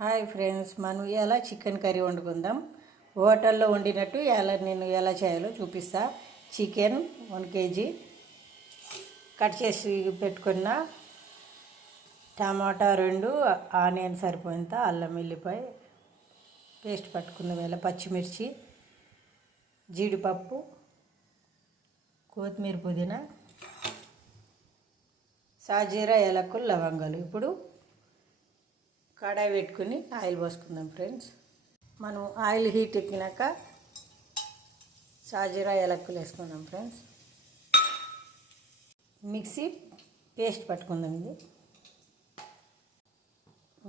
Hi friends, మనం ఎలా chicken curry వండుకుందాం. హోటల్లో వండినట్టు నేను ఎలా చేయాలో చూపిస్తా. చికెన్ 1 kg కట్ చేసి పెట్టుకున్న, టమాటా 2, ఆనియన్ సరిపోయేంత, అల్లం వెల్లిపాయ పేస్ట్ పట్టుకున్న పచ్చిమిర్చి, జీడిపప్పు, కొత్తిమీర, పుదీనా, సాజీరా, యాలకులు, లవంగాలు. ఇప్పుడు కడాయి పెట్టుకుని ఆయిల్ పోసుకుందాం ఫ్రెండ్స్. మనం ఆయిల్ హీట్ ఎక్కినాక సాజీరా, యాలకులు వేసుకుందాం ఫ్రెండ్స్. మిక్సీ పేస్ట్ పట్టుకుందాం. ఇది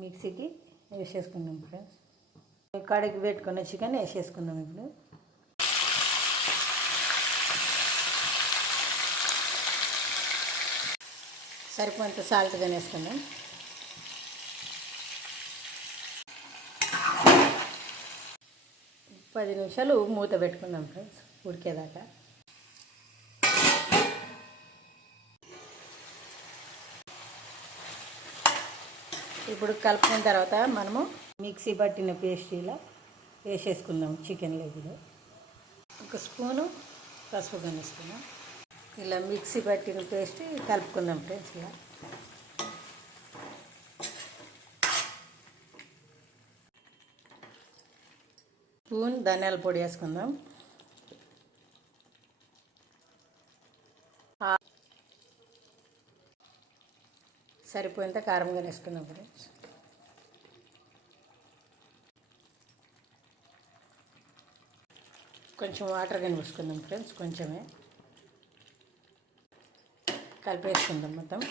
మిక్సీకి వేసేసుకుందాం ఫ్రెండ్స్. కడాయికి పెట్టుకున్న చికెన్ వేసేసుకుందాం. ఇప్పుడు సరిపోయేంత సాల్ట్ కానీ వేసుకుందాం. పది నిమిషాలు మూత పెట్టుకుందాం ఫ్రెండ్స్, ఉడికేదాకా. ఇప్పుడు కలుపుకున్న తర్వాత మనము మిక్సీ పట్టిన పేస్ట్ ఇలా వేసేసుకుందాం చికెన్ లెగ్లో. 1 స్పూను పసుపు కనిస్తున్నాం. ఇలా మిక్సీ పట్టిన పేస్ట్ కలుపుకుందాం ఫ్రెండ్స్. ఇలా స్పూన్ ధనియాల పొడి వేసుకుందాం. సరిపోయేంత కారంగా వేసుకుందాం ఫ్రెండ్స్. కొంచెం వాటర్ కానీ వేసుకుందాం ఫ్రెండ్స్. కొంచెమే కలిపేసుకుందాం మొత్తం.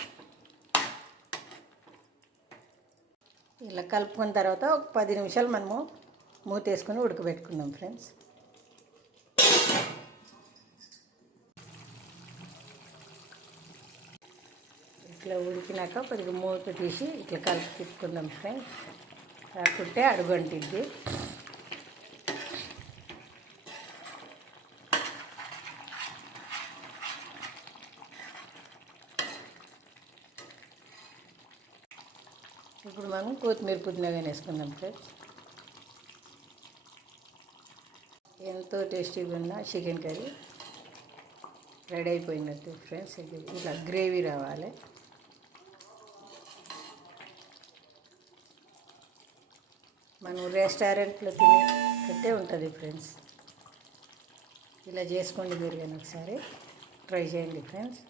ఇలా కలుపుకున్న తర్వాత ఒక 10 నిమిషాలు మనము మూత వేసుకొని ఉడకబెట్టుకుందాం ఫ్రెండ్స్. ఇట్లా ఉడికినాక కొద్దిగా మూత తీసి ఇట్లా కలిపి తిప్పుకుందాం ఫ్రెండ్స్. కాకుంటే అడుగు అంటిద్ది. ఇప్పుడు మనం కొత్తిమీర, పుదీనా కానీ వేసుకుందాం ఫ్రెండ్స్. ఎంతో టేస్టీగా ఉన్న చికెన్ కర్రీ రెడీ అయిపోయినట్టు ఫ్రెండ్స్. ఇట్లా గ్రేవీ రావాలి. మనం రెస్టారెంట్లో తినేటట్టే ఉంటుంది ఫ్రెండ్స్. ఇలా చేసుకోండి, మీరు కానీ ఒకసారి ట్రై చేయండి ఫ్రెండ్స్.